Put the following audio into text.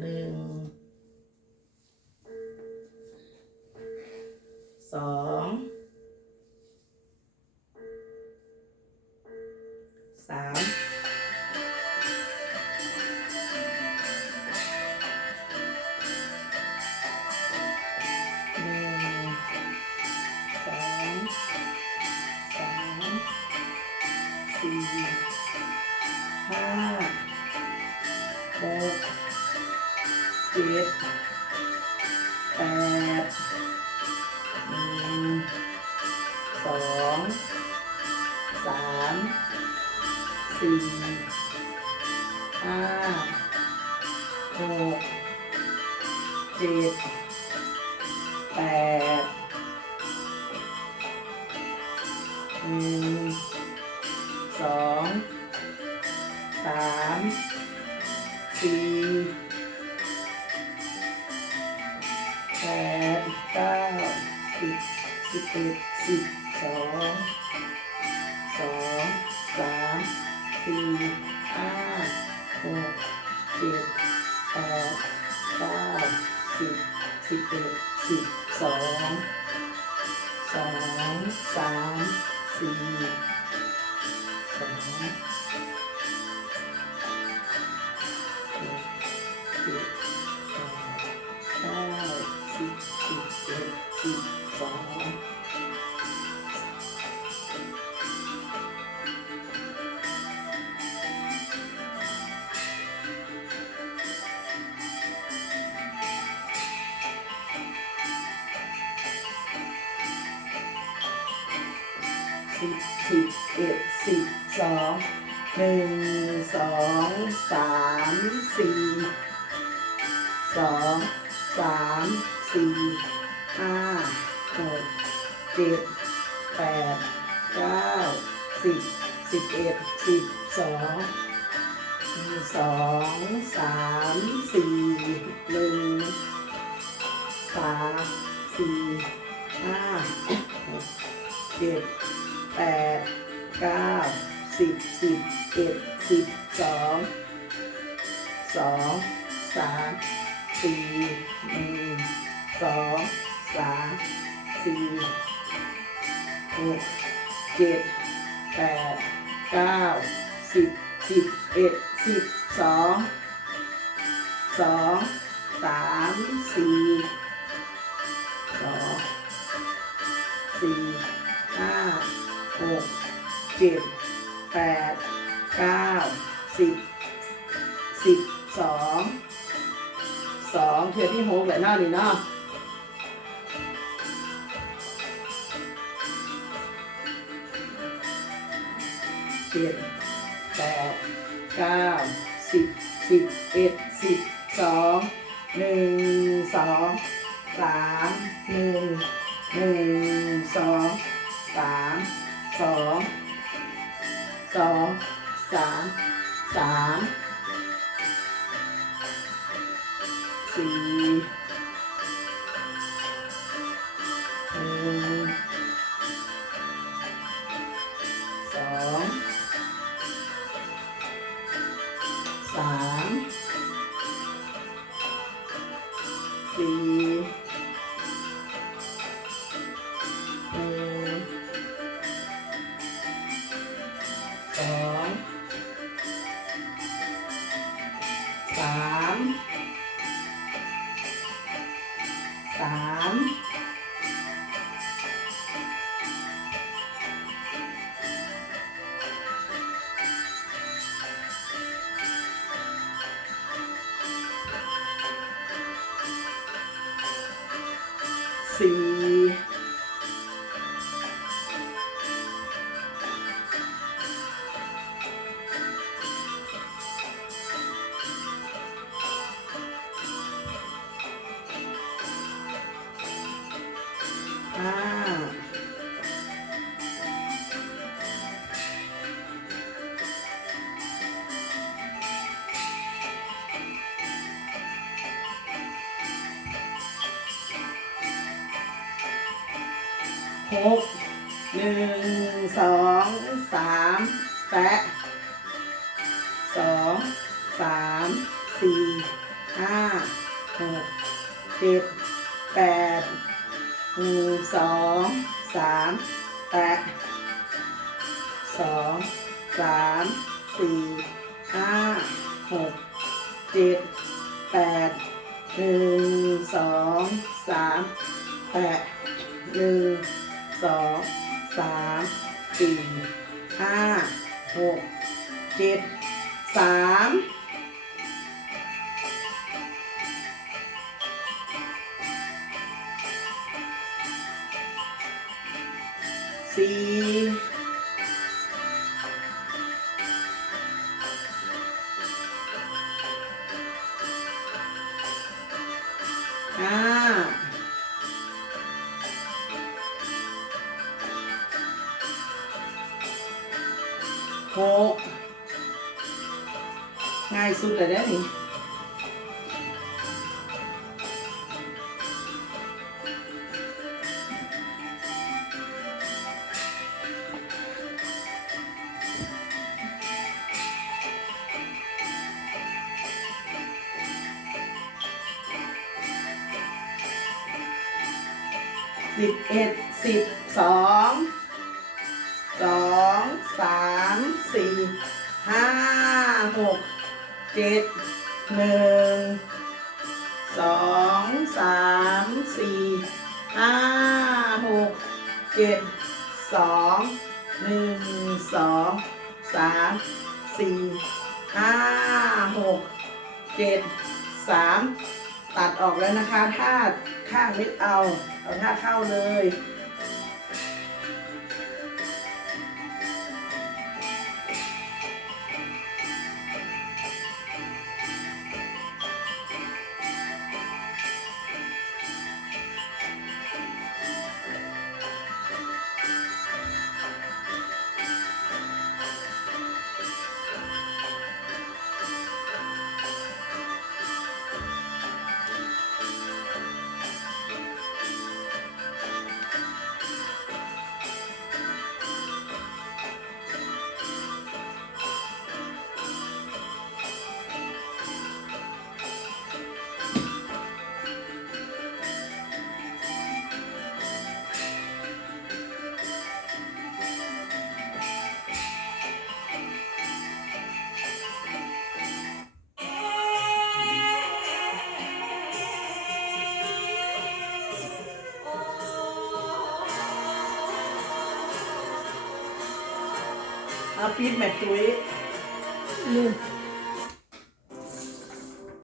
หนึ่งสองสามหนึ่งสองสามสี่ห้าหก เจ็ดแปดหนึ่งสองสามสี่ห้าหกเจ็ดแปดหนึ่งสองสามสี่ สิบสิบเอ็ดสิบสองสองสามสี่ห้าหกเจ็ดแปดเก้าสิบสิบเอ็ดสิบสองสองสามสี่สองหกเจ็ด สิบสิบเอ็ดสิบสองหนึ่งสองสามสี่สองสามสี่ห้าหกเจ็ดแปดเก้าสิบสิบเอ็ดสิบสองหนึ่งสองสามสี่ สามสี่หนึ่งสองสามสี่หกเจ็ดแปดเก้าสิบสิบเอ็ดสิบสองสองสามสี่สองสี่ห้าหกเจ็ดแปดเก้าสิบสิบสอง สองเทือที่หกแหละเนาะนี่เนาะเจ็ดแปดเก้าสิบสิบเอ็ดสิบสองหนึ่งสองสามหนึ่งหนึ่งสองสามสองสองสามสาม สี่หนึ่งสองสามสี่หนึ่งสองสาม สี่ หกหนึ่งสองสามแปะสองสามสี่ห้าหกเจ็ดแปดหนึ่งสองสามแปดสองสามสี่ห้าหกเจ็ดแปดหนึ่งสองสามแปดหนึ่ง สองสามสี่ห้าหกเจ็ดสามสี่ห้า สุดเลยนะนี่สิบเอ็ดสิบสองสองสามสี่ห้าหก เจ็ดหนึ่งสองสามสี่ห้าหกเจ็ดสองหนึ่งสองสามสี่ห้าหกเจ็ดสามตัดออกแล้วนะคะ ถ้าข้างไม่เอา เอาท่าเข้าเลย अपीर मेट्रोए लूँ